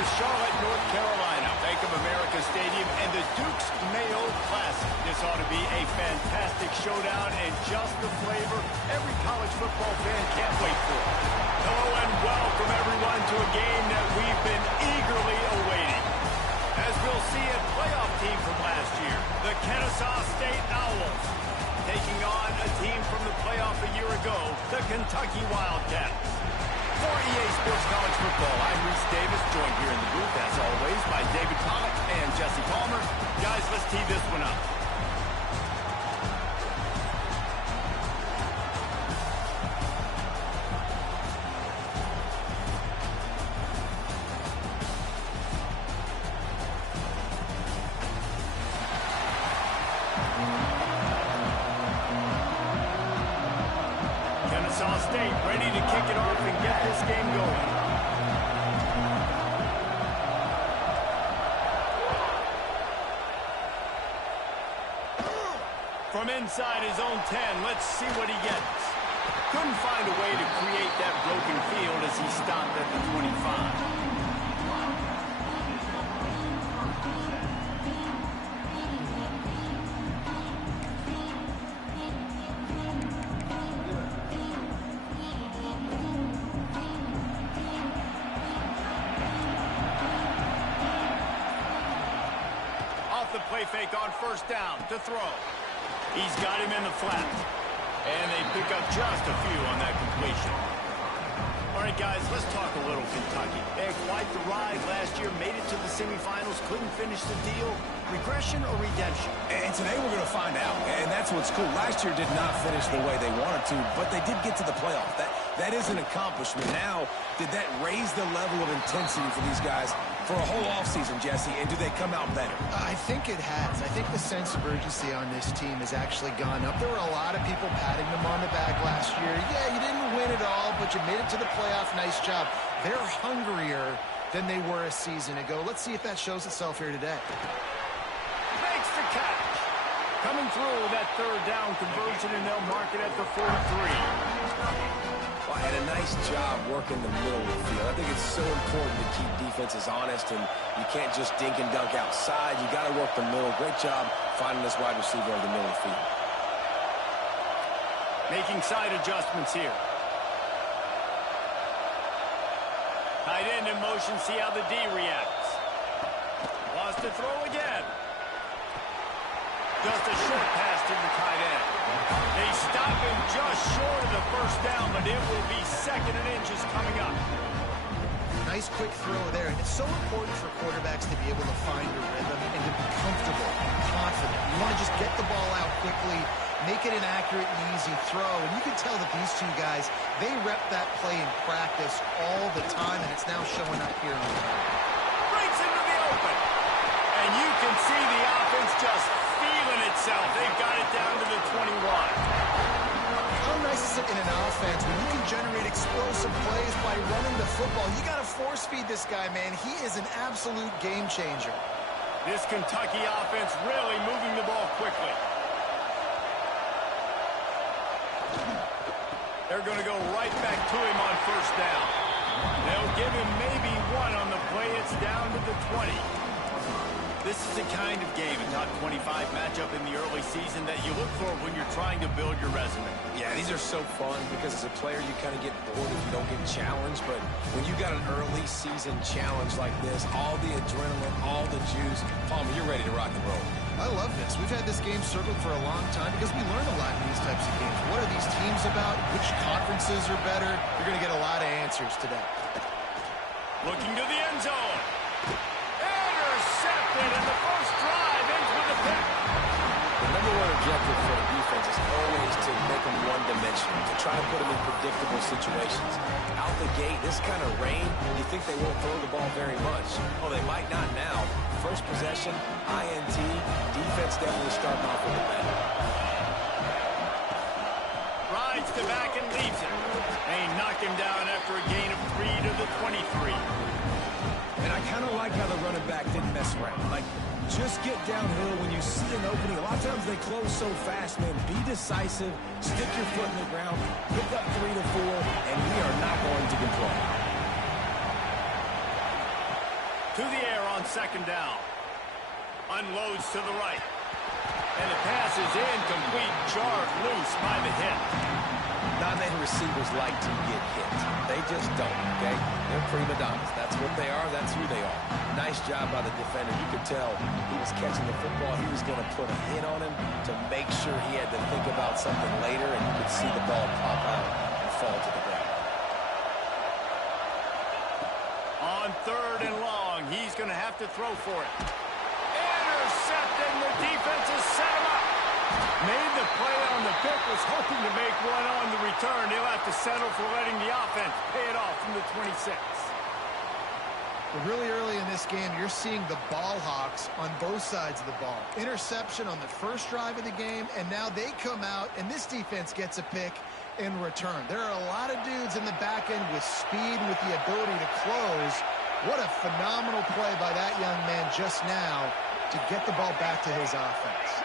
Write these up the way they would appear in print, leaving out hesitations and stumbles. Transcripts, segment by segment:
with Charlotte, North Carolina, Bank of America Stadium, and the Duke's Mayo Classic. This ought to be a fantastic showdown and just the flavor every college football fan can't wait for. Hello and welcome, everyone, to a game that we've been eagerly awaiting. As we'll see, a playoff team from last year, the Kenn State Owls, taking on a team from the playoff a year ago, the Kentucky Wildcats. For EA Sports College Football, I'm Reese Davis, joined here in the booth, as always, by David Pollack and Jesse Palmer. Guys, let's tee this one up. Kenn State ready to kick it off and get this game going. From inside his own 10, let's see what he gets. Couldn't find a way to create that broken field as he stopped at the 25. The play fake on first down to throw. He's got him in the flat. And they pick up just a few on that completion. All right, guys, let's talk a little Kentucky. They had quite the ride last year, made it to the semifinals, couldn't finish the deal. Regression or redemption? And today we're going to find out. And that's what's cool. Last year did not finish the way they wanted to, but they did get to the playoff. That is an accomplishment. Now, did that raise the level of intensity for these guys for a whole offseason, Jesse? And do they come out better? I think it has. I think the sense of urgency on this team has actually gone up. There were a lot of people patting them on the back last year. Yeah, you didn't win it all, but you made it to the playoff. Nice job. They're hungrier than they were a season ago. Let's see if that shows itself here today. Makes the catch. Coming through with that third down conversion, and they'll mark it at the 43. Well, and a nice job working the middle of the field. I think it's so important to keep defenses honest, and you can't just dink and dunk outside. You got to work the middle. Great job finding this wide receiver over the middle of the field. Making side adjustments here. Tight end in motion, see how the D reacts. Wants to throw again. Just a short pass to the tight end. They stop him just short of the first down, but it will be second and inches coming up. Nice quick throw there. And it's so important for quarterbacks to be able to find a rhythm and to be comfortable, confident. You want to just get the ball out quickly, make it an accurate and easy throw. And you can tell that these two guys, they rep that play in practice all the time, and it's now showing up here on the field. Breaks into the open. And you can see the offense just feeling itself. They've got it down to the 21. How nice is it in an offense when you can generate explosive plays by running the football? You got to force feed this guy, man. He is an absolute game changer. This Kentucky offense really moving the ball quickly. They're going to go right back to him on first down. They'll give him maybe one on the play. It's down to the 20. This is the kind of game, a top 25 matchup in the early season that you look for when you're trying to build your resume. Yeah, these are so fun because as a player you kind of get bored if you don't get challenged, but when you got an early season challenge like this, all the adrenaline, all the juice, Palmer, you're ready to rock and roll. I love this. We've had this game circled for a long time because we learn a lot in these types of games. What are these teams about? Which conferences are better? You're going to get a lot of answers today. Looking to the end zone. Intercepted, and the first drive ends with a pick. The number one objective for the defense is always to make them one-dimensional, to try to put them in predictable situations. Out the gate, this kind of rain, you think they won't throw the ball very much. Oh, they might not now. First possession, INT, defense definitely starting off with a bang. Rides to back and leaves it. They knock him down after a gain of 3 to the 23. And I kind of like how the running back didn't mess around. Like, just get downhill when you see an opening. A lot of times they close so fast, man. Be decisive, stick your foot in the ground, pick up 3 to 4, and we are not going to complain. To the air on second down. Unloads to the right. And the pass is incomplete. Jarred loose by the hit. Not many receivers like to get hit. They just don't, okay? They're prima donnas. That's what they are. That's who they are. Nice job by the defender. You could tell he was catching the football. He was going to put a hit on him to make sure he had to think about something later, and you could see the ball pop out and fall to the ground. On third and long, he's going to have to throw for it. Intercepting. The defense has set him up. Made the play on the pick, was hoping to make one on the return. He'll have to settle for letting the offense pay it off from the 26. Well, really early in this game, you're seeing the ball hawks on both sides of the ball. Interception on the first drive of the game, and now they come out, and this defense gets a pick in return. There are a lot of dudes in the back end with speed and with the ability to close. What a phenomenal play by that young man just now to get the ball back to his offense.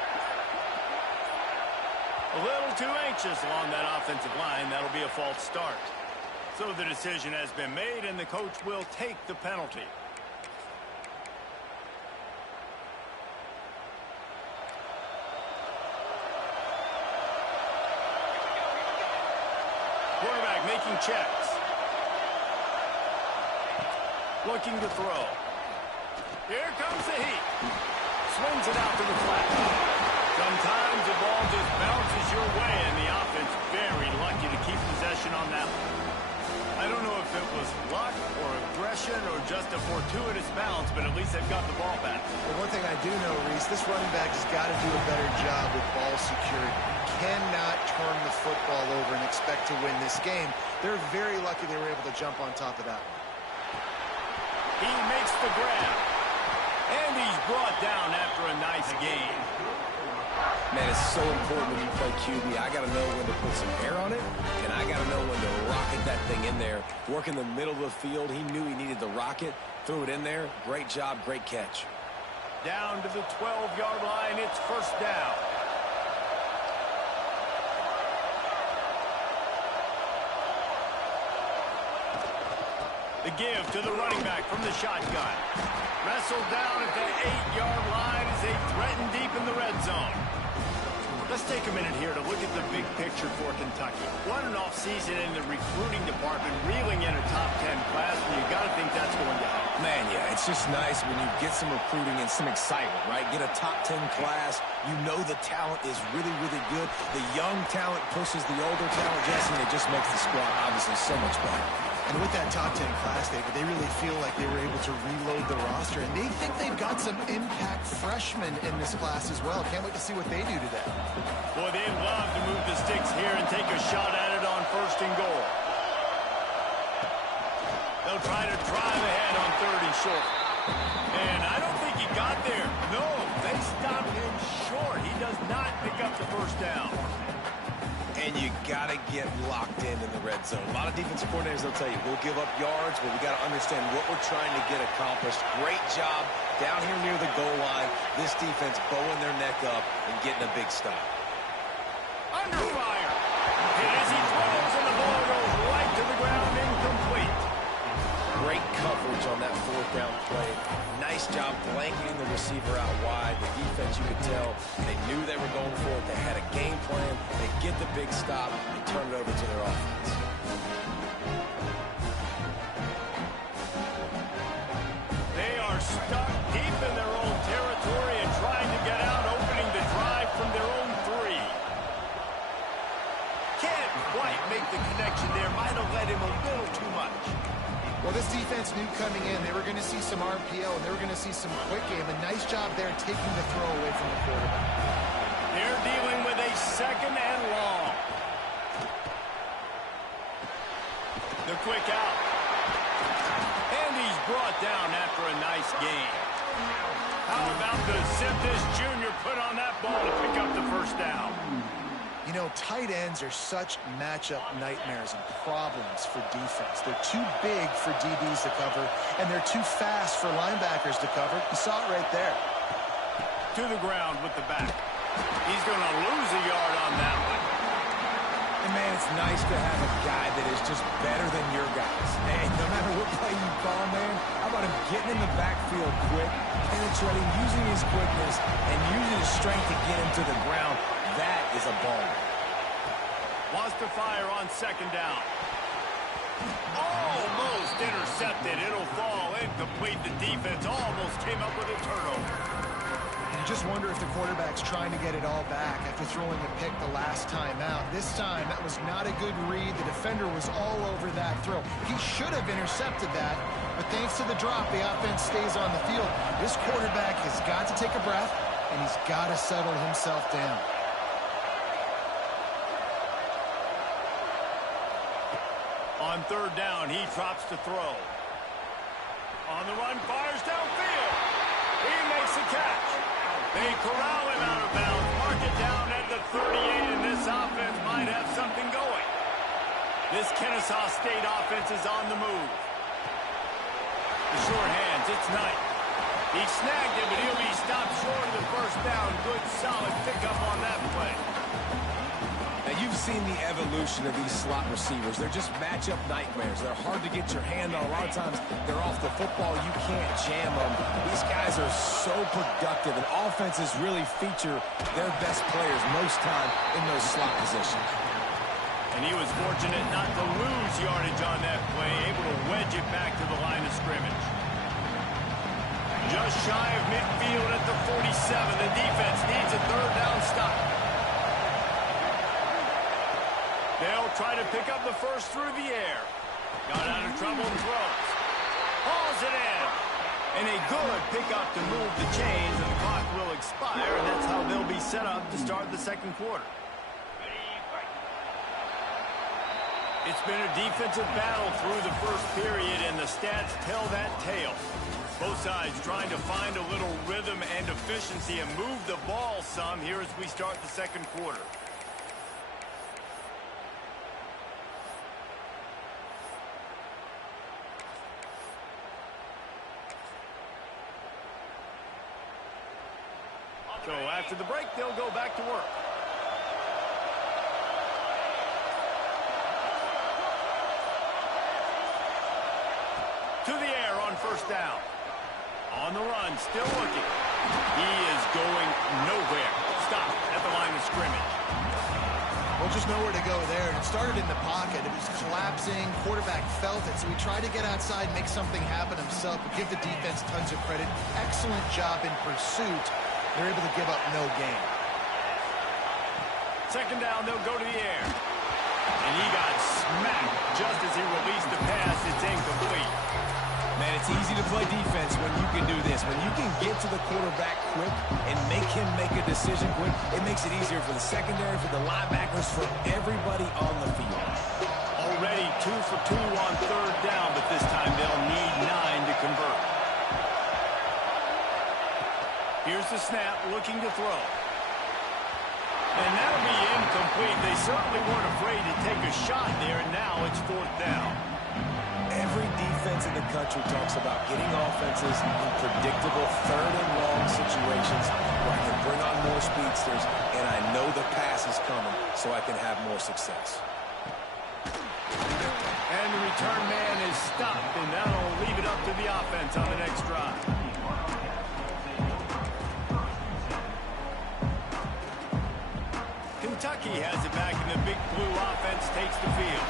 A little too anxious along that offensive line. That'll be a false start. So the decision has been made, and the coach will take the penalty. Quarterback making checks. Looking to throw. Here comes the heat. Swings it out to the flat. Sometimes the ball just bounces your way, and the offense very lucky to keep possession on that one. I don't know if it was luck or aggression or just a fortuitous bounce, but at least they've got the ball back. Well, one thing I do know, Reese, this running back has got to do a better job with ball security. Cannot turn the football over and expect to win this game. They're very lucky they were able to jump on top of that one. He makes the grab. And he's brought down after a nice gain. Man, it's so important when you play QB. I got to know when to put some air on it, and I got to know when to rocket that thing in there. Work in the middle of the field. He knew he needed the rocket. Threw it in there. Great job, great catch. Down to the 12-yard line. It's first down. The give to the running back from the shotgun. Wrestled down at the 8-yard line as they threaten deep in the red zone. Let's take a minute here to look at the big picture for Kentucky. What an offseason in the recruiting department, reeling in a top 10 class, and you got to think that's going to help. Man, yeah, it's just nice when you get some recruiting and some excitement, right? Get a top 10 class. You know the talent is really, really good. The young talent pushes the older talent, Jesse, and it just makes the squad obviously so much better. And with that top 10 class, David, they really feel like they were able to reload the roster. And they think they've got some impact freshmen in this class as well. Can't wait to see what they do today. Boy, they'd love to move the sticks here and take a shot at it on first and goal. They'll try to drive ahead on third and short. And I don't think he got there. No, they stopped him short. He does not pick up the first down. And you got to get locked in the red zone. A lot of defensive coordinators, they'll tell you, we'll give up yards, but we got to understand what we're trying to get accomplished. Great job down here near the goal line. This defense bowing their neck up and getting a big stop. Under fire. And as he throws, and the ball goes right to the ground, incomplete. Great coverage on that fourth down play. Nice job blanketing the receiver out wide. The defense, you could tell, they knew they were going for it. They had a game plan. They get the big stop and turn it over to their offense. They are stuck deep in their own territory and trying to get out, opening the drive from their own 3. Can't quite make the connection there. Might have led him a little too much. Well, this defense knew coming in they were going to see some RPO, and they were going to see some quick game. A nice job there taking the throw away from the quarterback. They're dealing with a second and long. The quick out. And he's brought down after a nice gain. How about the zip this junior put on that ball to pick up the first down? You know, tight ends are such matchup nightmares and problems for defense. They're too big for DBs to cover, and they're too fast for linebackers to cover. You saw it right there. To the ground with the back. He's going to lose a yard on that one. And, man, It's nice to have a guy that is just better than your guys. Hey, no matter what play you call, man, how about him getting in the backfield quick, penetrating, using his quickness, and using his strength to get him to the ground? That is a ball. Wants to fire on second down. Almost intercepted. It'll fall incomplete. The defense almost came up with a turnover. You just wonder if the quarterback's trying to get it all back after throwing a pick the last time out. This time, that was not a good read. The defender was all over that throw. He should have intercepted that, but thanks to the drop, the offense stays on the field. This quarterback has got to take a breath, and he's got to settle himself down. On third down, he drops to throw. On the run, fires downfield. He makes the catch. They corral him out of bounds. Mark it down at the 38, and this offense might have something going. This Kenn State offense is on the move. The short hands, it's Knight. He snagged it, but he'll be stopped short of the first down. Good, solid pickup on that play. Now, you've seen the evolution of these slot receivers. They're just matchup nightmares. They're hard to get your hand on. A lot of times, they're off the football. You can't jam them. These guys are so productive, and offenses really feature their best players most time in those slot positions. And he was fortunate not to lose yardage on that play, able to wedge it back to the line of scrimmage. Just shy of midfield at the 47. The defense needs a third down stop. They'll try to pick up the first through the air. Got out of trouble and throws. Hauls it in. And a good pickup to move the chains, and the clock will expire, and that's how they'll be set up to start the second quarter. It's been a defensive battle through the first period, and the stats tell that tale. Both sides trying to find a little rhythm and efficiency and move the ball some here as we start the second quarter. So after the break, they'll go back to work. To the air on first down. On the run, still looking. He is going nowhere. Stop at the line of scrimmage. Well, just nowhere to go there. And it started in the pocket. It was collapsing. Quarterback felt it, so he tried to get outside, make something happen himself, but give the defense tons of credit. Excellent job in pursuit. They're able to give up no gain. Second down, they'll go to the air. And he got smacked just as he released the pass. It's incomplete. Man, it's easy to play defense when you can do this. When you can get to the quarterback quick and make him make a decision quick, it makes it easier for the secondary, for the linebackers, for everybody on the field. Already 2 for 2 on third down, but this time they'll need 9 to convert. Here's the snap, looking to throw. And that'll be incomplete. They certainly weren't afraid to take a shot there, and now it's fourth down. Every defense in the country talks about getting offenses in predictable third and long situations where I can bring on more speedsters, and I know the pass is coming, so I can have more success. And the return man is stopped, and that'll leave it up to the offense on the next drive. Kentucky has it back, and the Big Blue offense takes the field.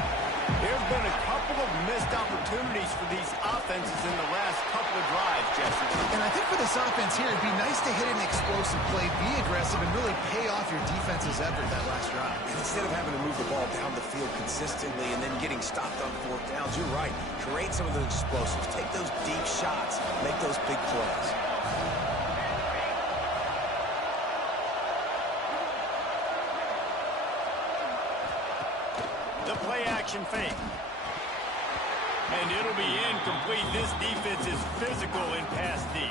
There's been a couple of missed opportunities for these offenses in the last couple of drives, Jesse. And I think for this offense here, it'd be nice to hit an explosive play, be aggressive, and really pay off your defense's effort that last drive. And instead of having to move the ball down the field consistently and then getting stopped on fourth downs, you're right. Create some of those explosives. Take those deep shots. Make those big plays. The play-action fake. And it'll be incomplete. This defense is physical in pass deep.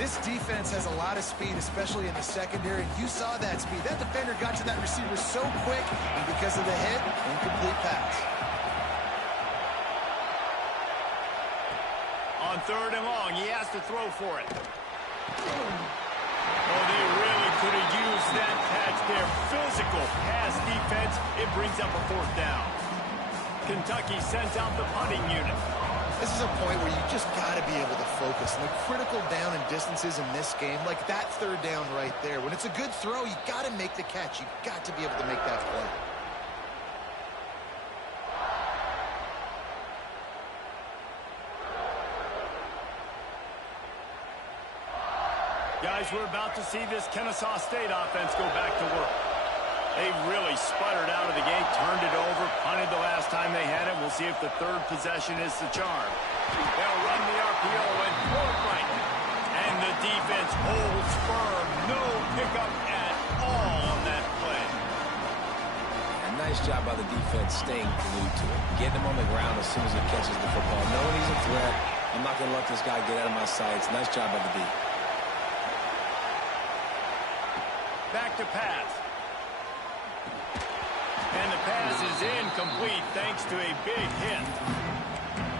This defense has a lot of speed, especially in the secondary. You saw that speed. That defender got to that receiver so quick, and because of the hit, incomplete pass. On third and long, he has to throw for it. Oh, they really could have used that catch there. Physical pass defense defense, it brings up a 4th down. Kentucky sends out the punting unit. This is a point where you just got to be able to focus. And the critical down and distances in this game, like that 3rd down right there. When it's a good throw, you got to make the catch. You got to be able to make that play. Guys, we're about to see this Kenn State offense go back to work. They really sputtered out of the gate, turned it over, punted the last time they had it. We'll see if the 3rd possession is the charm. They'll run the RPO and throw it right. And the defense holds firm. No pickup at all on that play. A nice job by the defense staying glued to it. Getting him on the ground as soon as he catches the football. Knowing he's a threat, I'm not going to let this guy get out of my sights. Nice job by the D. Back to pass. And the pass is incomplete thanks to a big hit.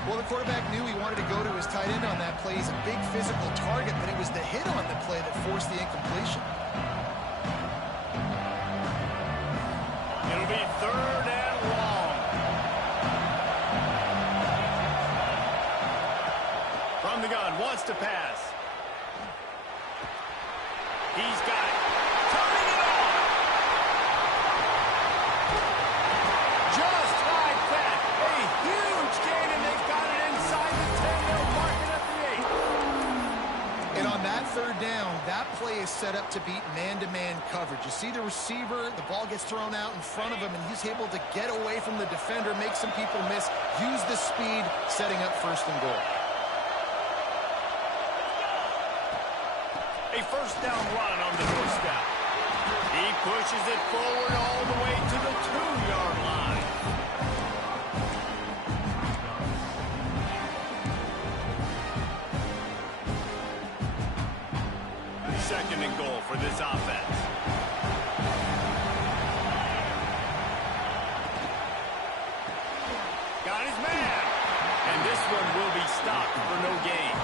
Well, the quarterback knew he wanted to go to his tight end on that play. He's a big physical target, but it was the hit on the play that forced the incompletion. It'll be 3rd and long. From the gun, wants to pass. He's got it. Turning it on. Just like that. A huge gain, and they've got it inside the 10. They'll mark it at the 8. And on that 3rd down, that play is set up to beat man-to-man coverage. You see the receiver, the ball gets thrown out in front of him, and he's able to get away from the defender, make some people miss, use the speed, setting up 1st and goal. A 1st down run on the doorstep. He pushes it forward all the way to the 2-yard line. Second and goal for this offense. Got his man. And this one will be stopped for no gain.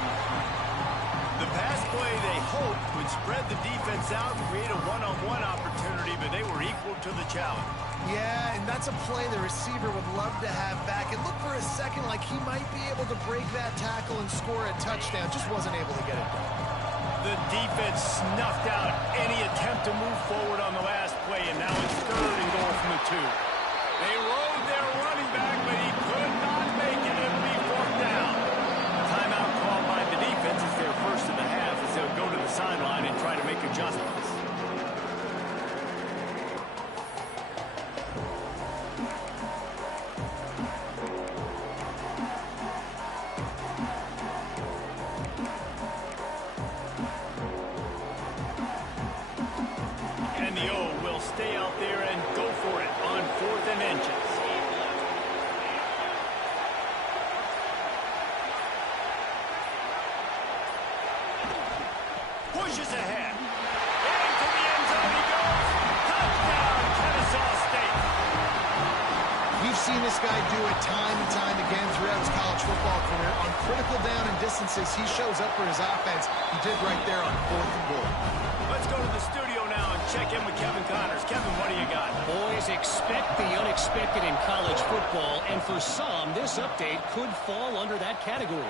The pass play they hoped would spread the defense out and create a one-on-one opportunity, but they were equal to the challenge. Yeah, and that's a play the receiver would love to have back. It looked for a second like he might be able to break that tackle and score a touchdown. Just wasn't able to get it done. The defense snuffed out any attempt to move forward on the last play, and now it's 3rd and goal from the 2. They rode their running back, but he could not make it. It'll be 4th down. Timeout called by the defense is their 1st of the half as they'll go to the sideline and try to make adjustments. And the O will stay out there and go for it on 4th and inches. Pushes ahead. Into the end zone he goes. Touchdown, Kennesaw State. We've seen this guy do it time and time again throughout his college football career. On critical down and distances, he shows up for his offense. He did right there on 4th and goal. Let's go to the studio now and check in with Kevin Connors. Kevin, what do you got? Boys, expect the unexpected in college football, and for some, this update could fall under that category.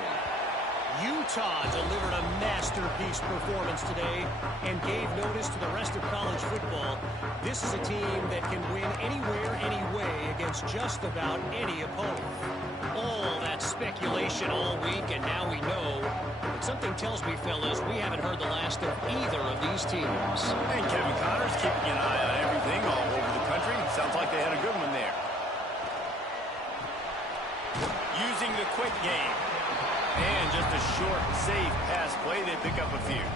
Utah delivered a masterpiece performance today and gave notice to the rest of college football. This is a team that can win anywhere, anyway against just about any opponent. All that speculation all week, and now we know. But something tells me, fellas, we haven't heard the last of either of these teams. And Kevin Connors keeping an eye on everything all over the country. Sounds like they had a good one there. Using the quick game. And just a short, safe pass play, they pick up a few.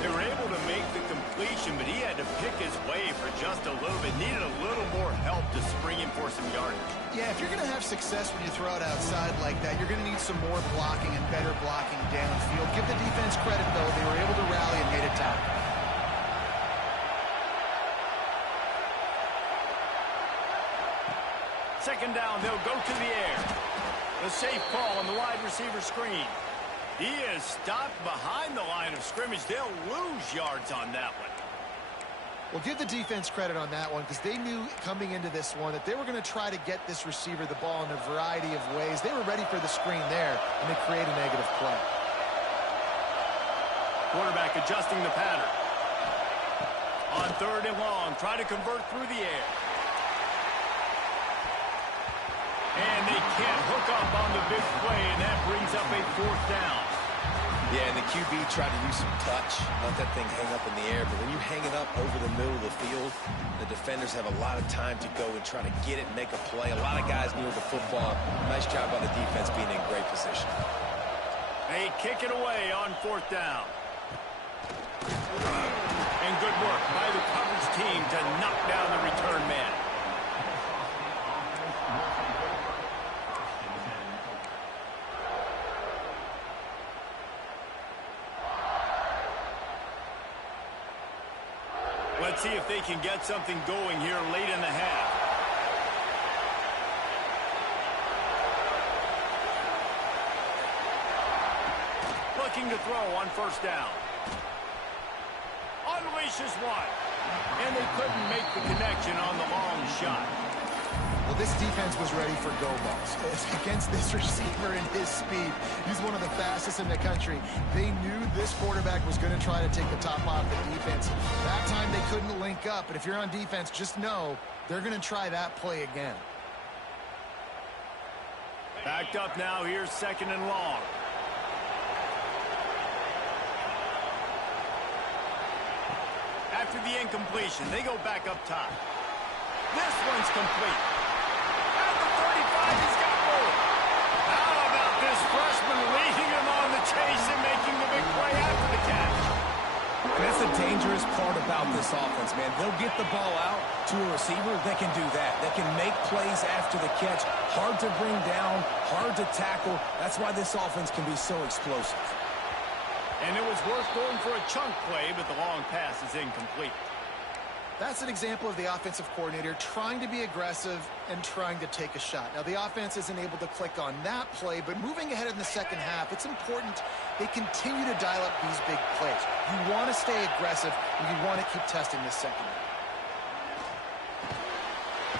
They were able to make the completion, but he had to pick his way for just a little bit. Needed a little more help to spring him for some yardage. Yeah, if you're going to have success when you throw it outside like that, you're going to need some more blocking and better blocking downfield. Give the defense credit, though. They were able to rally and made it tackle. Second down, they'll go to the air. The safe call on the wide receiver screen. He is stopped behind the line of scrimmage. They'll lose yards on that one. Well, give the defense credit on that one because they knew coming into this one that they were going to try to get this receiver the ball in a variety of ways. They were ready for the screen there, and they create a negative play. Quarterback adjusting the pattern. On 3rd and long, try to convert through the air. And they can't hook up on the big play, and that brings up a 4th down. Yeah, and the QB tried to use some touch, let that thing hang up in the air. But when you hang it up over the middle of the field, the defenders have a lot of time to go and try to get it and make a play. A lot of guys near the football. Nice job by the defense being in great position. They kick it away on 4th down. And good work by the coverage team to knock down the return man. Let's see if they can get something going here late in the half. Looking to throw on 1st down. Unleashes one. And they couldn't make the connection on the long shot. Well, this defense was ready for go balls. Against this receiver and his speed, he's one of the fastest in the country. They knew this quarterback was going to try to take the top off the defense. That time they couldn't link up, but if you're on defense, just know they're going to try that play again. Backed up now, here's 2nd and long. After the incompletion, they go back up top. This one's complete. At the 35, he's got more. How about this freshman leading him on the chase and making the big play after the catch? And that's the dangerous part about this offense, man. They'll get the ball out to a receiver. They can do that. They can make plays after the catch. Hard to bring down, hard to tackle. That's why this offense can be so explosive. And it was worth going for a chunk play, but the long pass is incomplete. That's an example of the offensive coordinator trying to be aggressive and trying to take a shot. Now, the offense isn't able to click on that play, but moving ahead in the 2nd half, it's important they continue to dial up these big plays. You want to stay aggressive, and you want to keep testing this secondary.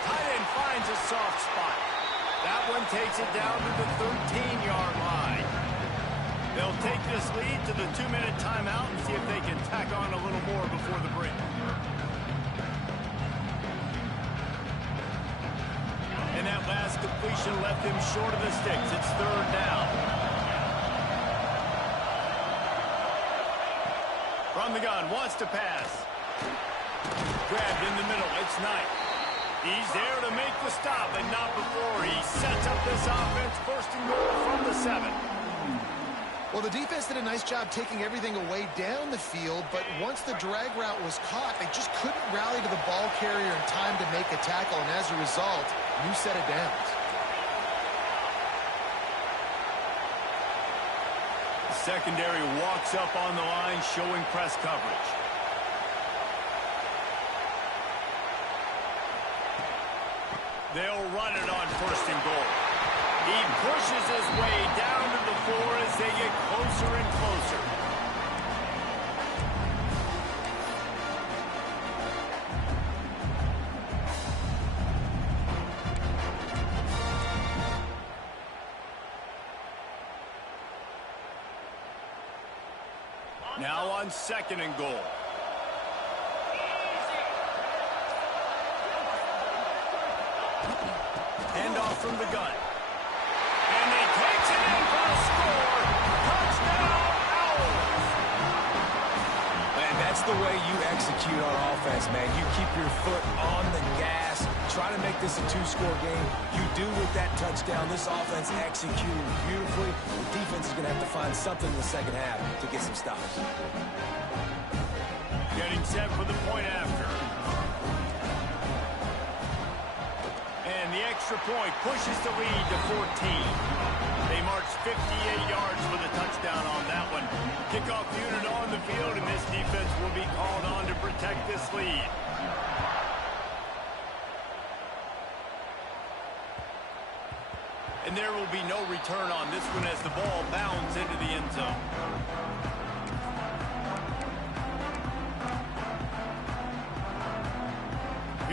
Tight end finds a soft spot. That one takes it down to the 13-yard line. They'll take this lead to the 2-minute timeout and see if they can tack on a little more before the break. And that last completion left him short of the sticks. It's 3rd down. From the gun, wants to pass. Grabbed in the middle, it's Knight. He's there to make the stop, and not before he sets up this offense. 1st and goal from the 7. Well, the defense did a nice job taking everything away down the field, but once the drag route was caught, they just couldn't rally to the ball carrier in time to make a tackle, and as a result, new set of downs. The secondary walks up on the line, showing press coverage. They'll run it on 1st and goal. He pushes his way down to the 4 as they get closer and closer. Now on 2nd and goal. Handoff from the gun. And he takes it in for a score. Touchdown, Owls. Man, that's the way you execute on offense, man. You keep your foot on the gas. Try to make this a 2-score game. You do with that touchdown. This offense executed beautifully. The defense is going to have to find something in the 2nd half to get some stops. Getting set for the point after. And the extra point pushes the lead to 14. They march 58 yards for the touchdown on that one. Kickoff unit on the field, and this defense will be called on to protect this lead. And there will be no return on this one as the ball bounds into the end zone.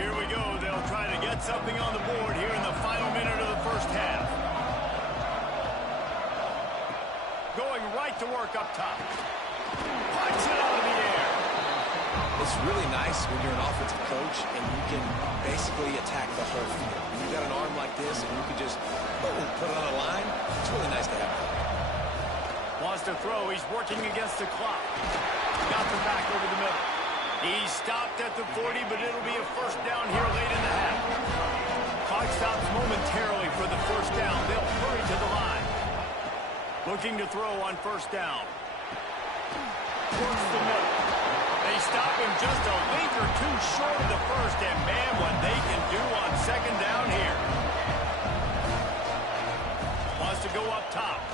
Here we go. They'll try to get something on the board here in the final minute of the first half. Going right to work up top. Punch it out of the air. It's really nice when you're an offensive coach and you can basically attack the whole field. When you got an arm like this and you can just put it on a line, it's really nice to have that. Wants to throw. He's working against the clock. Got the back over the middle. He stopped at the 40, but it'll be a first down here late in the half. Clock stops momentarily for the first down. They'll hurry to the line. Looking to throw on first down. Towards the middle. They stop him just a link or two short of the first, and man, what they can do on second down here. Wants to go up top.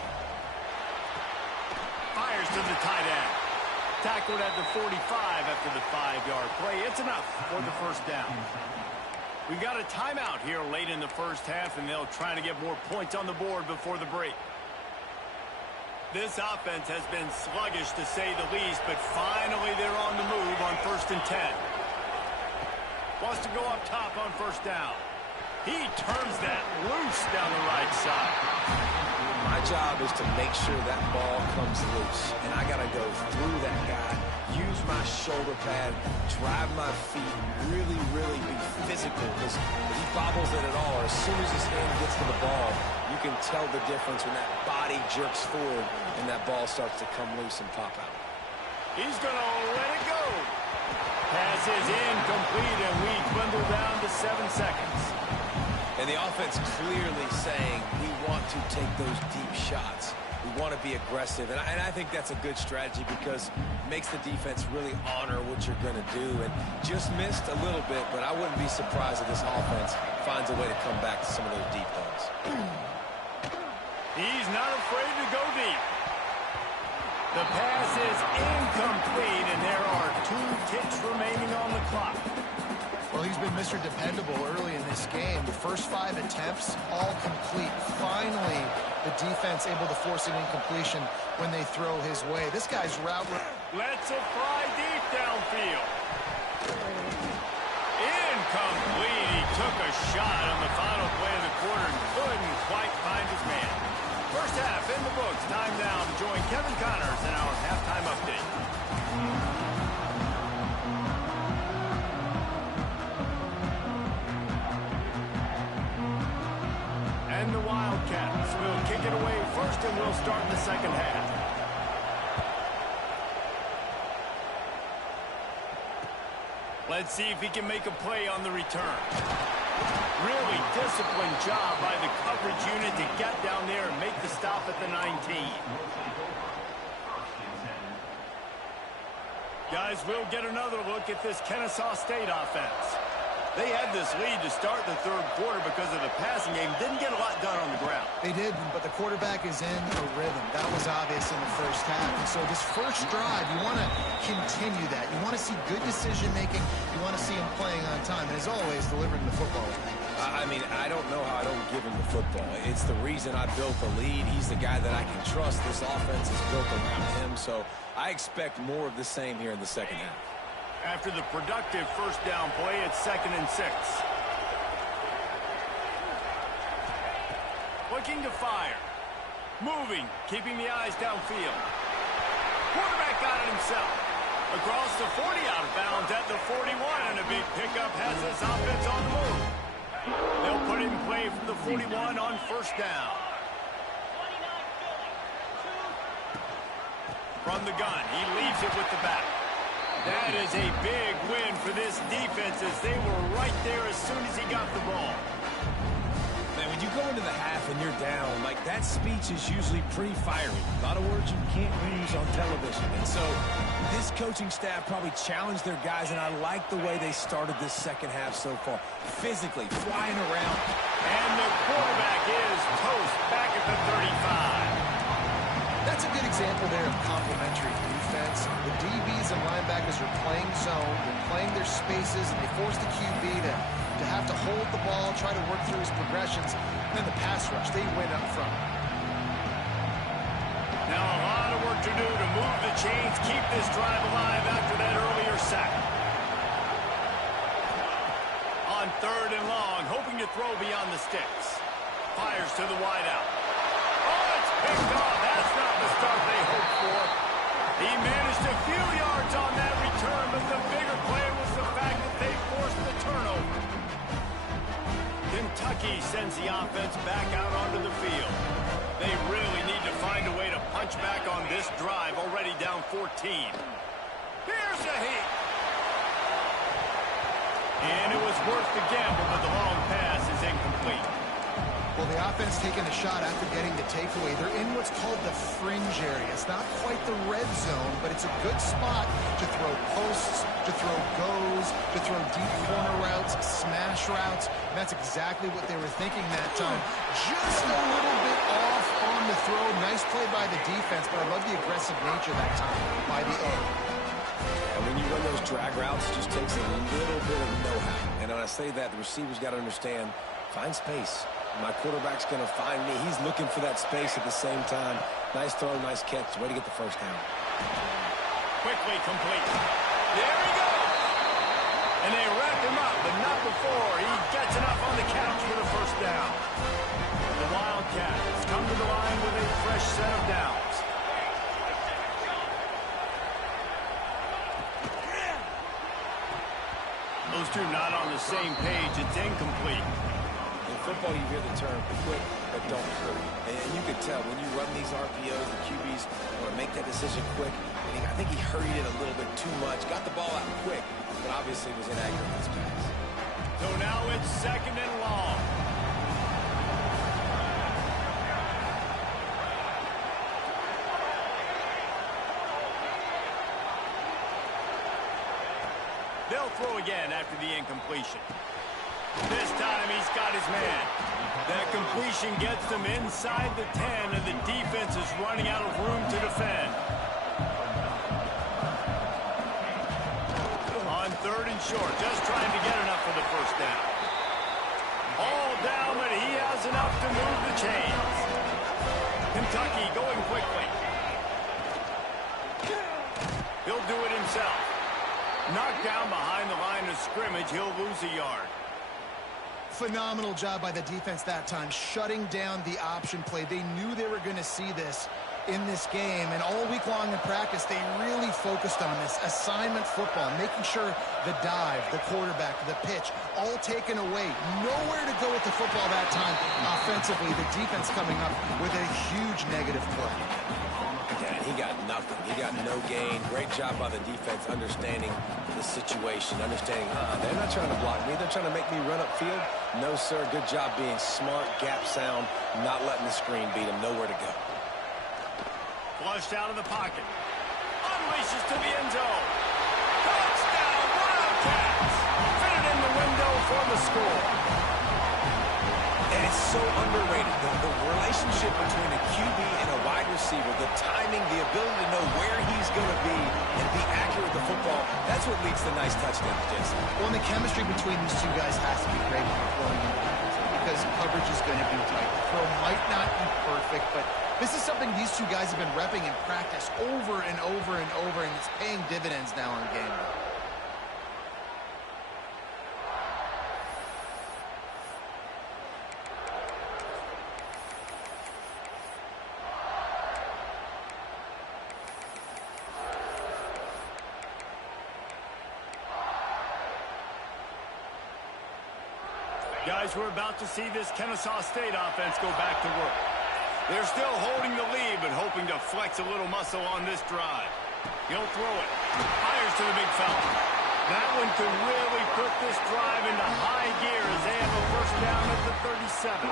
Fires to the tight end. Tackled at the 45 after the 5-yard play. It's enough for the first down. We've got a timeout here late in the first half, and they'll try to get more points on the board before the break. This offense has been sluggish, to say the least, but finally they're on the move on 1st and 10. Wants to go up top on first down. He turns that loose down the right side. My job is to make sure that ball comes loose, and I got to go through that guy, use my shoulder pad, drive my feet, really, really be physical, because if he bobbles it at all, or as soon as his hand gets to the ball, you can tell the difference when that body jerks forward and that ball starts to come loose and pop out. He's going to let it go. Pass is incomplete, and we dwindle down to 7 seconds. And the offense clearly saying we want to take those deep shots. We want to be aggressive. And I think that's a good strategy because it makes the defense really honor what you're going to do. And just missed a little bit, but I wouldn't be surprised if this offense finds a way to come back to some of those deep balls. He's not afraid to go deep. The pass is incomplete, and there are 2 ticks remaining on the clock. Well, he's been Mr. Dependable early in this game. The first 5 attempts, all complete. Finally, the defense able to force an incompletion when they throw his way. This guy's route... Let's a fly deep downfield. Incomplete. He took a shot on the final play of the quarter and couldn't quite find his man. First half in the books. Time now to join Kevin Connors in our halftime update. And the Wildcats will kick it away first, and we'll start the second half. Let's see if he can make a play on the return. Really disciplined job by the coverage unit to get down there and make the stop at the 19. Guys, we'll get another look at this Kenn State offense. They had this lead to start the third quarter because of the passing game. Didn't get a lot done on the ground. They did, but the quarterback is in a rhythm. That was obvious in the first half. And so this first drive, you want to continue that. You want to see good decision-making. You want to see him playing on time. And as always, delivering the football. I mean, I don't know how I don't give him the football. It's the reason I built the lead. He's the guy that I can trust. This offense is built around him. So I expect more of the same here in the second half. After the productive first down play, it's 2nd and 6. Looking to fire. Moving, keeping the eyes downfield. Quarterback got it himself. Across the 40, out of bounds at the 41, and a big pickup has this offense on the move. They'll put it in play from the 41 on first down. From the gun, he leaves it with the back. That is a big win for this defense as they were right there as soon as he got the ball. Man, when you go into the half and you're down, like that speech is usually pretty fiery. A lot of words you can't use on television. And so this coaching staff probably challenged their guys, and I like the way they started this second half so far. Physically, flying around. And the quarterback is toast back at the 35. That's a good example there of complementary defense. The DBs and linebackers are playing zone, they're playing their spaces, and they force the QB to have to hold the ball, try to work through his progressions, and then the pass rush, they win up front. Now a lot of work to do to move the chains, keep this drive alive after that earlier sack. On 3rd and long, hoping to throw beyond the sticks. Fires to the wideout. Oh, it's picked off. That's not the start they hoped for. He managed a few yards on that return, but the bigger play was the fact that they forced the turnover. Kentucky sends the offense back out onto the field. They really need to find a way to punch back on this drive, already down 14. Here's a heat. And it was worth the gamble, but the long pass is incomplete. Well, the offense taking a shot after getting the takeaway. They're in what's called the fringe area. It's not quite the red zone, but it's a good spot to throw posts, to throw goes, to throw deep corner routes, smash routes. And that's exactly what they were thinking that time. Just a little bit off on the throw. Nice play by the defense, but I love the aggressive nature that time by the O. And when you run those drag routes, it just takes a little bit of know-how. And when I say that, the receivers got to understand, find space. My quarterback's going to find me. He's looking for that space at the same time. Nice throw, nice catch. Way to get the first down. Quickly complete. There he goes. And they wrap him up, but not before he gets enough on the couch for the first down. The Wildcats come to the line with a fresh set of downs. Those two not on the same page. It's incomplete. In football, you hear the term quick, but don't hurry. And you can tell when you run these RPOs, the QBs want to make that decision quick. And I think he hurried it a little bit too much. Got the ball out quick, but obviously was inaccurate in his pass. So now it's 2nd and long. They'll throw again after the incompletion. This time he's got his man. That completion gets them inside the 10, and the defense is running out of room to defend. On 3rd and short, just trying to get enough for the first down. All down, but he has enough to move the chains. Kentucky going quickly. He'll do it himself. Knocked down behind the line of scrimmage, he'll lose a yard. Phenomenal job by the defense that time, shutting down the option play. They knew they were going to see this in this game, and all week long in practice, they really focused on this assignment football, making sure the dive, the quarterback, the pitch, all taken away. Nowhere to go with the football that time offensively. The defense coming up with a huge negative play. Yeah, he got nothing. He got no gain. Great job by the defense understanding the situation, understanding, they're not trying to block me. They're trying to make me run upfield. No, sir. Good job being smart, gap sound, not letting the screen beat him. Nowhere to go. Flushed out of the pocket. Unleashes to the end zone. Touchdown, Wildcats! Fitted in the window for the score. And it's so underrated. The relationship between a QB and a wide receiver, the timing, the ability to know where he's going to be and be accurate with the football, that's what leads to nice touchdowns, Jason. Well, and the chemistry between these two guys has to be great when they're throwing in the defense, because coverage is going to be tight. The throw might not be perfect, but this is something these two guys have been repping in practice over and over and over, and it's paying dividends now on game day. Guys, we're about to see this Kenn State offense go back to work. They're still holding the lead, but hoping to flex a little muscle on this drive. He'll throw it. Fires to the big fella. That one could really put this drive into high gear as they have a first down at the 37.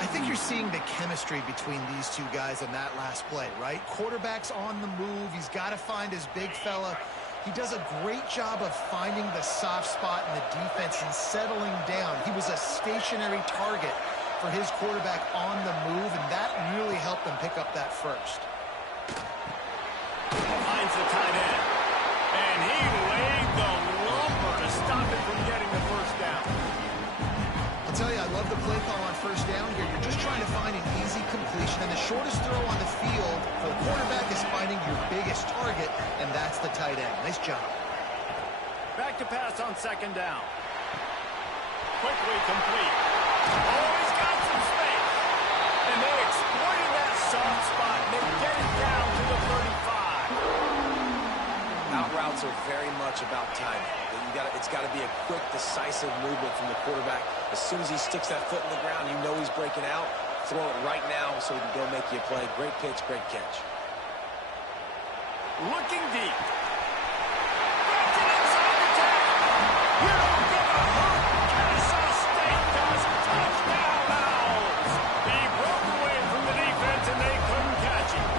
I think you're seeing the chemistry between these two guys on that last play, right? Quarterback's on the move. He's got to find his big fella. He does a great job of finding the soft spot in the defense and settling down. He was a stationary target for his quarterback on the move, and that really helped them pick up that first. Finds the tight end. And he laid the lumber to stop it from getting the first down. I'll tell you, I love the play call on first down here. You're just trying to find an easy completion, and the shortest throw on the field for the quarterback is finding your biggest target, and that's the tight end. Nice job. Back to pass on second down. quickly complete. Oh, he's got some space. And they exploited that soft spot. And they get it down to the 35. Out routes are very much about timing. It's got to be a quick, decisive movement from the quarterback. As soon as he sticks that foot in the ground, you know he's breaking out. Throw it right now so he can go make you a play. Great pitch, great catch. Looking deep. Gets it inside the 10. You don't get a hook. Kenn State does. Touchdown, Owls. He broke away from the defense, and they couldn't catch him.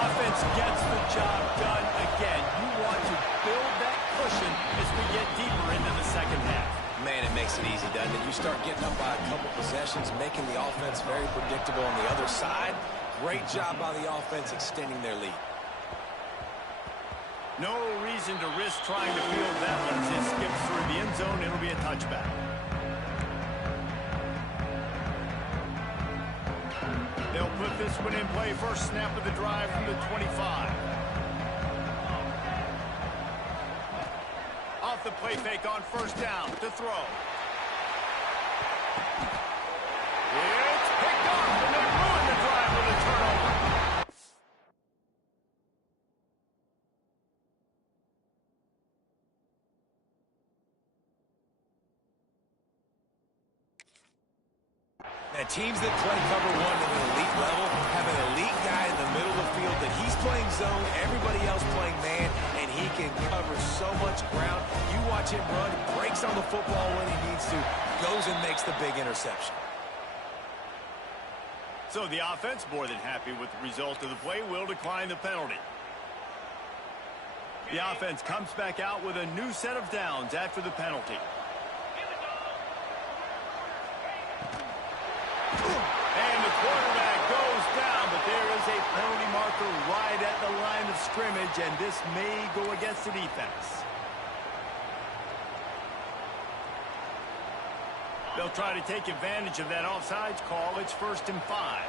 Offense gets the job done again. You want to build that cushion as we get deeper into the second half. Man, it makes it easy, doesn't it? You start getting up by a couple possessions, making the offense very predictable on the other side. Great job by the offense extending their lead. No reason to risk trying to field that one as it skips through the end zone. It'll be a touchback. They'll put this one in play. First snap of the drive from the 25. Off the play fake on first down to throw. It's picked up, and they ruin the drive with a turnover. And teams that play cover one at an elite level have an elite guy in the middle of the field that he's playing zone, everybody else playing man, and he can cover so much ground. You watch him run, breaks on the football when he needs to, goes and makes the big interception. So the offense, more than happy with the result of the play, will decline the penalty. The offense comes back out with a new set of downs after the penalty. And the quarterback goes down, but there is a penalty marker right at the line of scrimmage, and this may go against the defense. They'll try to take advantage of that offsides call. It's 1st and 5.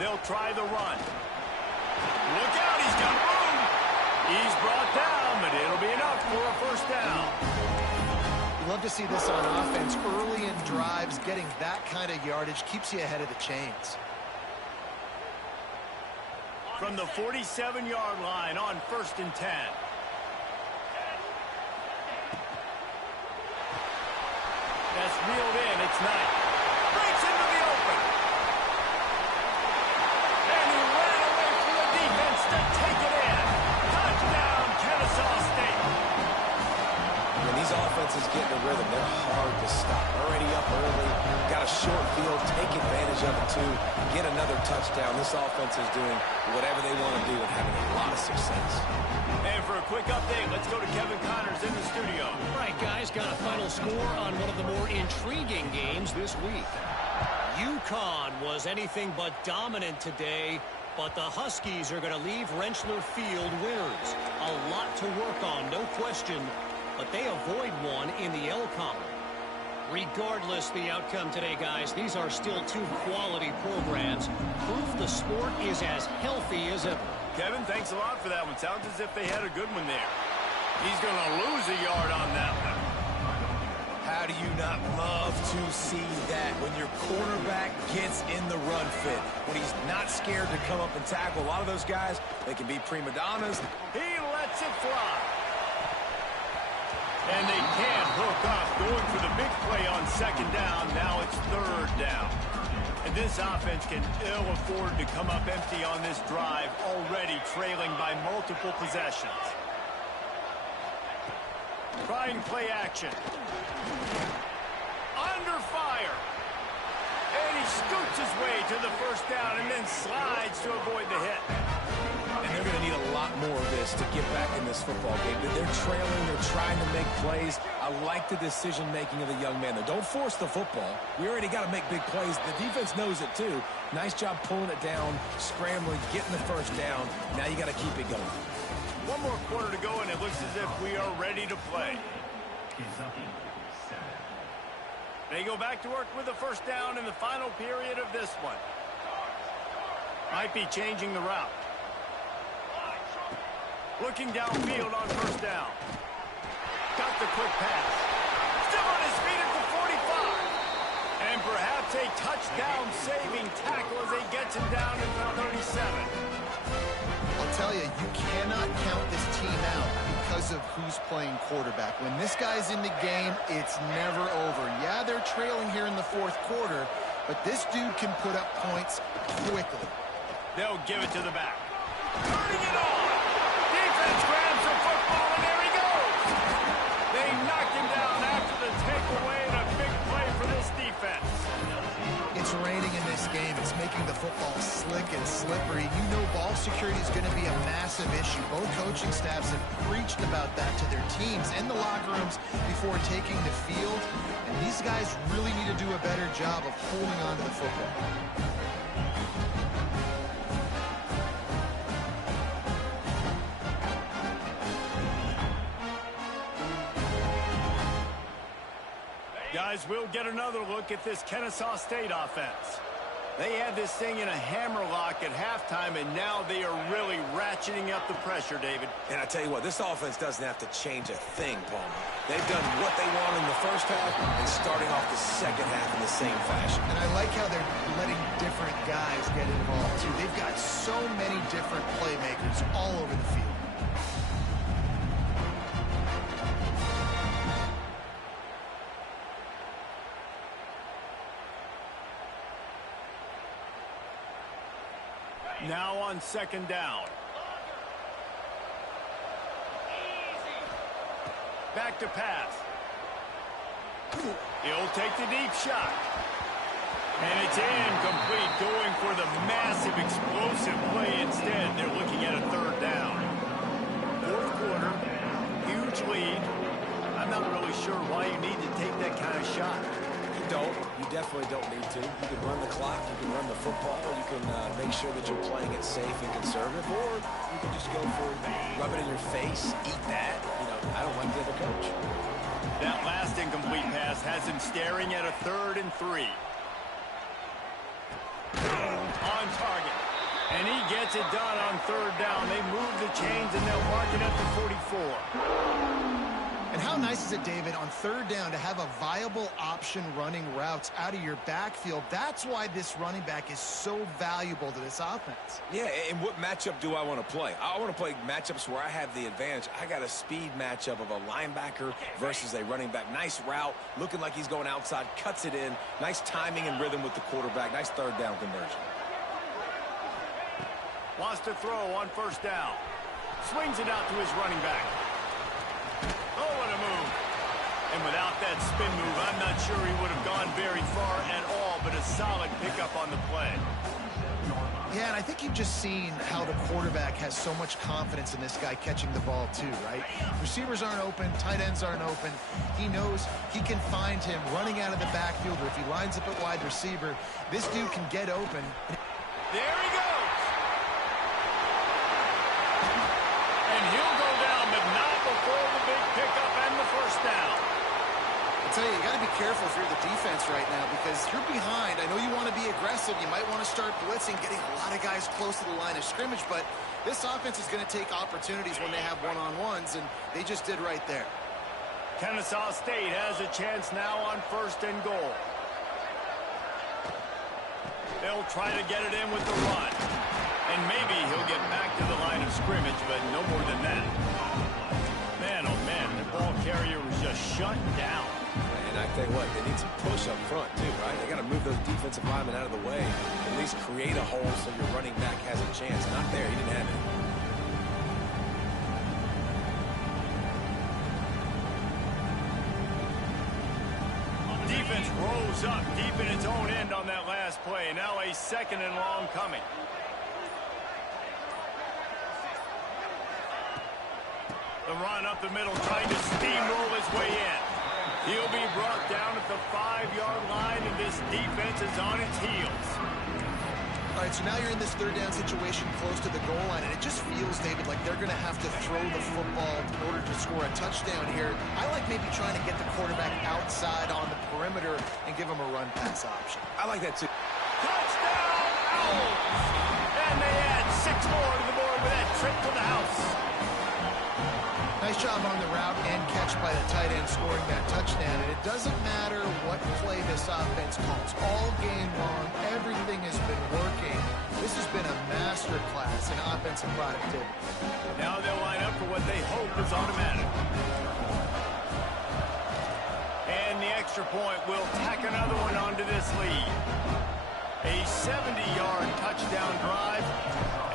They'll try the run. Look out, he's got room. He's brought down, but it'll be enough for a first down. Love to see this on offense. Early in drives, getting that kind of yardage keeps you ahead of the chains. From the 47-yard line on 1st and 10. That's reeled in. It's Knight. Breaks into the open. And he ran away from the defense to take it in. Touchdown, Kenn State. When these offenses get in a rhythm, they're hard to stop. Already up early, got a short field, take advantage of it too, get another touchdown. This offense is doing whatever they want to do and having a lot of success. And for a quick update, let's go to Kevin Connors in the studio. All right, guys, got a final score on one of the more intriguing games this week. UConn was anything but dominant today, but the Huskies are going to leave Rentschler Field winners. A lot to work on, no question, but they avoid one in the L column. Regardless the outcome today, guys, these are still two quality programs. Proof the sport is as healthy as ever. Kevin, thanks a lot for that one. Sounds as if they had a good one there. He's going to lose a yard on that one. How do you not love to see that when your quarterback gets in the run fit? When he's not scared to come up and tackle. A lot of those guys, they can be prima donnas. He lets it fly. And they can't hook up. Going for the big play on 2nd down. Now it's 3rd down. And this offense can ill afford to come up empty on this drive, already trailing by multiple possessions. Trying play action. Under fire. And he scoots his way to the 1st down and then slides to avoid the hit. And they're going to need a lot more of this to get back in this football game. They're trailing. They're trying to make plays. I like the decision-making of the young man, though. Don't force the football. We already got to make big plays. The defense knows it, too. Nice job pulling it down, scrambling, getting the 1st down. Now you got to keep it going. One more quarter to go, and it looks as if we are ready to play. They go back to work with the 1st down in the final period of this one. Might be changing the route. Looking downfield on 1st down. Got the quick pass. Still on his feet at the 45. And perhaps a touchdown-saving tackle as he gets him down at the 37. I'll tell you, you cannot count this team out because of who's playing quarterback. When this guy's in the game, it's never over. Yeah, they're trailing here in the fourth quarter, but this dude can put up points quickly. They'll give it to the back. Turning it on. Defense grabs the football, and there he goes. They knocked him down after the takeaway, and a big play for this defense. It's raining in this game. It's making the football slick and slippery. You know ball security is going to be a massive issue. Both coaching staffs have preached about that to their teams and the locker rooms before taking the field. And these guys really need to do a better job of holding on to the football. Guys, we'll get another look at this Kenn State offense. They had this thing in a hammerlock at halftime, and now they are really ratcheting up the pressure, David. And I tell you what, this offense doesn't have to change a thing, Palmer. They've done what they want in the first half and starting off the second half in the same fashion. And I like how they're letting different guys get involved, too. They've got so many different playmakers all over the field. Now on second down. Back to pass. He'll take the deep shot. And it's incomplete, going for the massive explosive play instead. They're looking at a third down. Fourth quarter, huge lead. I'm not really sure why you need to take that kind of shot. You definitely don't need to. You can run the clock, you can run the football, you can make sure that you're playing it safe and conservative, or you can just go for rub it in your face, eat that. You know, I don't like the other coach. That last incomplete pass has him staring at a 3rd and 3. On target. And he gets it done on third down. They move the chains, and they'll mark it at the 44. And how nice is it, David, on third down to have a viable option running routes out of your backfield? That's why this running back is so valuable to this offense. Yeah, and what matchup do I want to play? I want to play matchups where I have the advantage. I got a speed matchup of a linebacker versus a running back. Nice route, looking like he's going outside, cuts it in. Nice timing and rhythm with the quarterback. Nice third down conversion. Wants to throw on first down. Swings it out to his running back. Oh, what a move. And without that spin move, I'm not sure he would have gone very far at all, but a solid pickup on the play. Yeah, and I think you've just seen how the quarterback has so much confidence in this guy catching the ball too, right? Receivers aren't open, tight ends aren't open. He knows he can find him running out of the backfield, or if he lines up at wide receiver, this dude can get open. There he goes. And he'll go down, but not before the big pickup and the first down. I tell you, you got to be careful if you're the defense right now, because you're behind. I know you want to be aggressive. You might want to start blitzing, getting a lot of guys close to the line of scrimmage, but this offense is going to take opportunities when they have one-on-ones, and they just did right there. Kenn State has a chance now on 1st and goal. They'll try to get it in with the run. And maybe he'll get back to the line of scrimmage, but no more than that. Man, oh man, the ball carrier was just shut down. And I tell you what, they need some push up front too, right? They got to move those defensive linemen out of the way. At least create a hole so your running back has a chance. Not there, he didn't have it. Defense rose up deep in its own end on that last play. Now a 2nd and long coming. The run up the middle, trying to steamroll his way in. He'll be brought down at the 5-yard line, and this defense is on its heels. All right, so now you're in this third down situation close to the goal line, and it just feels, David, like they're going to have to throw the football in order to score a touchdown here. I like maybe trying to get the quarterback outside on the perimeter and give him a run-pass option. I like that too. Touchdown, Owls! And they add 6 more to the board with that trip to the house. Nice job on the route and catch by the tight end scoring that touchdown. And it doesn't matter what play this offense calls. All game long, everything has been working. This has been a master class in offensive productivity. Now they'll line up for what they hope is automatic. And the extra point will tack another one onto this lead. A 70-yard touchdown drive,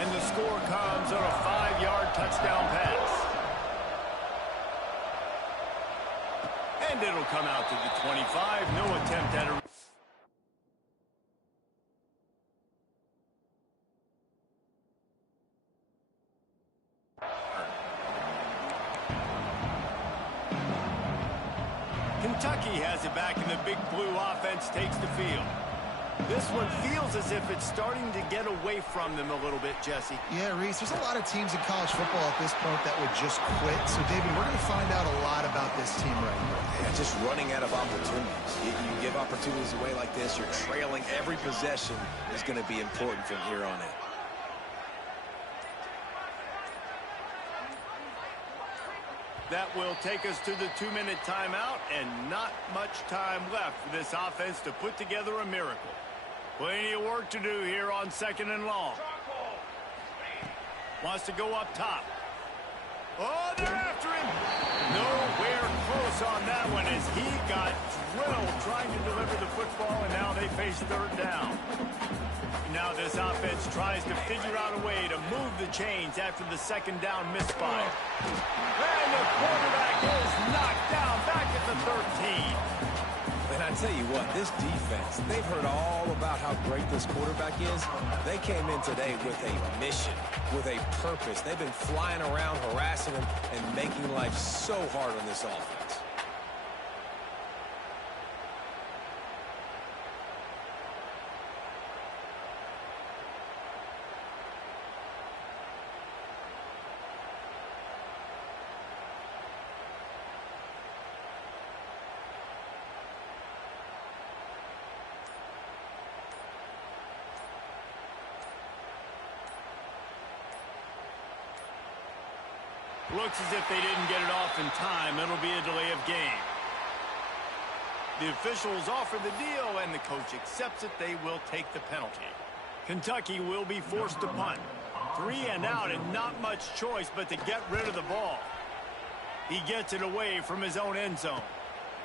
and the score comes on a 5-yard touchdown pass. And it'll come out to the 25. No attempt at a... Kentucky has it back, and the big blue offense takes the field. This one feels as if it's starting to get away from them a little bit, Jesse. Yeah, Reese, there's a lot of teams in college football at this point that would just quit. So, David, we're going to find out a lot about this team right now. Yeah, just running out of opportunities. You give opportunities away like this, you're trailing. Every possession is going to be important from here on in. That will take us to the 2-minute timeout, and not much time left for this offense to put together a miracle. Plenty of work to do here on 2nd and long. Wants to go up top. Oh, they're after him. Nowhere close on that one as he got drilled trying to deliver the football, and now they face 3rd down. Now this offense tries to figure out a way to move the chains after the 2nd down misfire. And the quarterback is knocked down back at the 13. And I tell you what, this defense, they've heard all about how great this quarterback is. They came in today with a mission, with a purpose. They've been flying around, harassing him, and making life so hard on this offense. Looks as if they didn't get it off in time. It'll be a delay of game. The officials offer the deal, and the coach accepts it. They will take the penalty. Kentucky will be forced to punt. 3 and out, and not much choice but to get rid of the ball. He gets it away from his own end zone.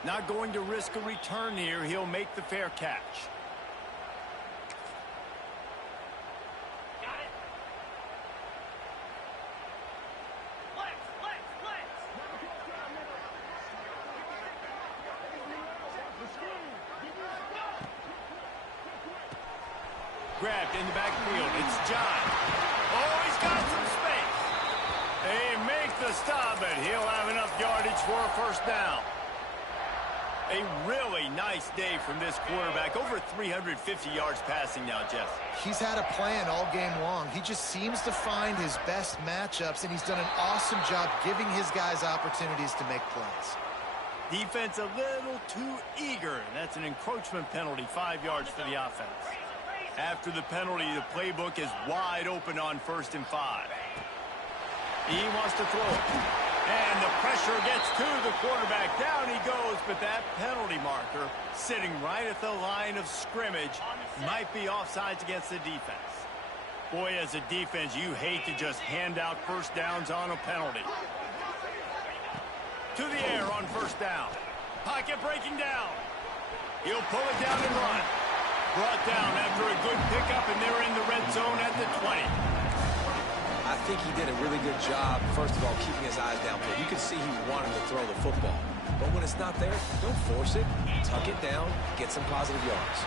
Not going to risk a return here. He'll make the fair catch. Grabbed in the backfield. It's John. Oh, he's got some space. They make the stop, but he'll have enough yardage for a 1st down. A really nice day from this quarterback. Over 350 yards passing now, Jeff. He's had a plan all game long. He just seems to find his best matchups, and he's done an awesome job giving his guys opportunities to make plays. Defense a little too eager. That's an encroachment penalty, 5 yards for the offense. After the penalty, the playbook is wide open on 1st and 5. He wants to throw it. And the pressure gets to the quarterback. Down he goes, but that penalty marker sitting right at the line of scrimmage might be offsides against the defense. Boy, as a defense, you hate to just hand out 1st downs on a penalty. To the air on 1st down. Pocket breaking down. He'll pull it down and run. Brought down after a good pickup, and they're in the red zone at the 20. I think he did a really good job, first of all, keeping his eyes downfield. You could see he wanted to throw the football. But when it's not there, don't force it. Tuck it down, get some positive yards.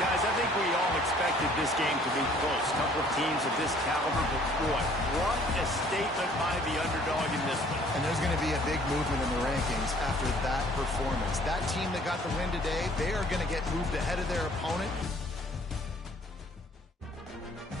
Guys, I think we all expected this game to be close. A couple of teams of this caliber, but boy, what a statement by the underdog in this one. And there's going to be a big movement in the rankings after that performance. That team that got the win today, they are going to get moved ahead of their opponent.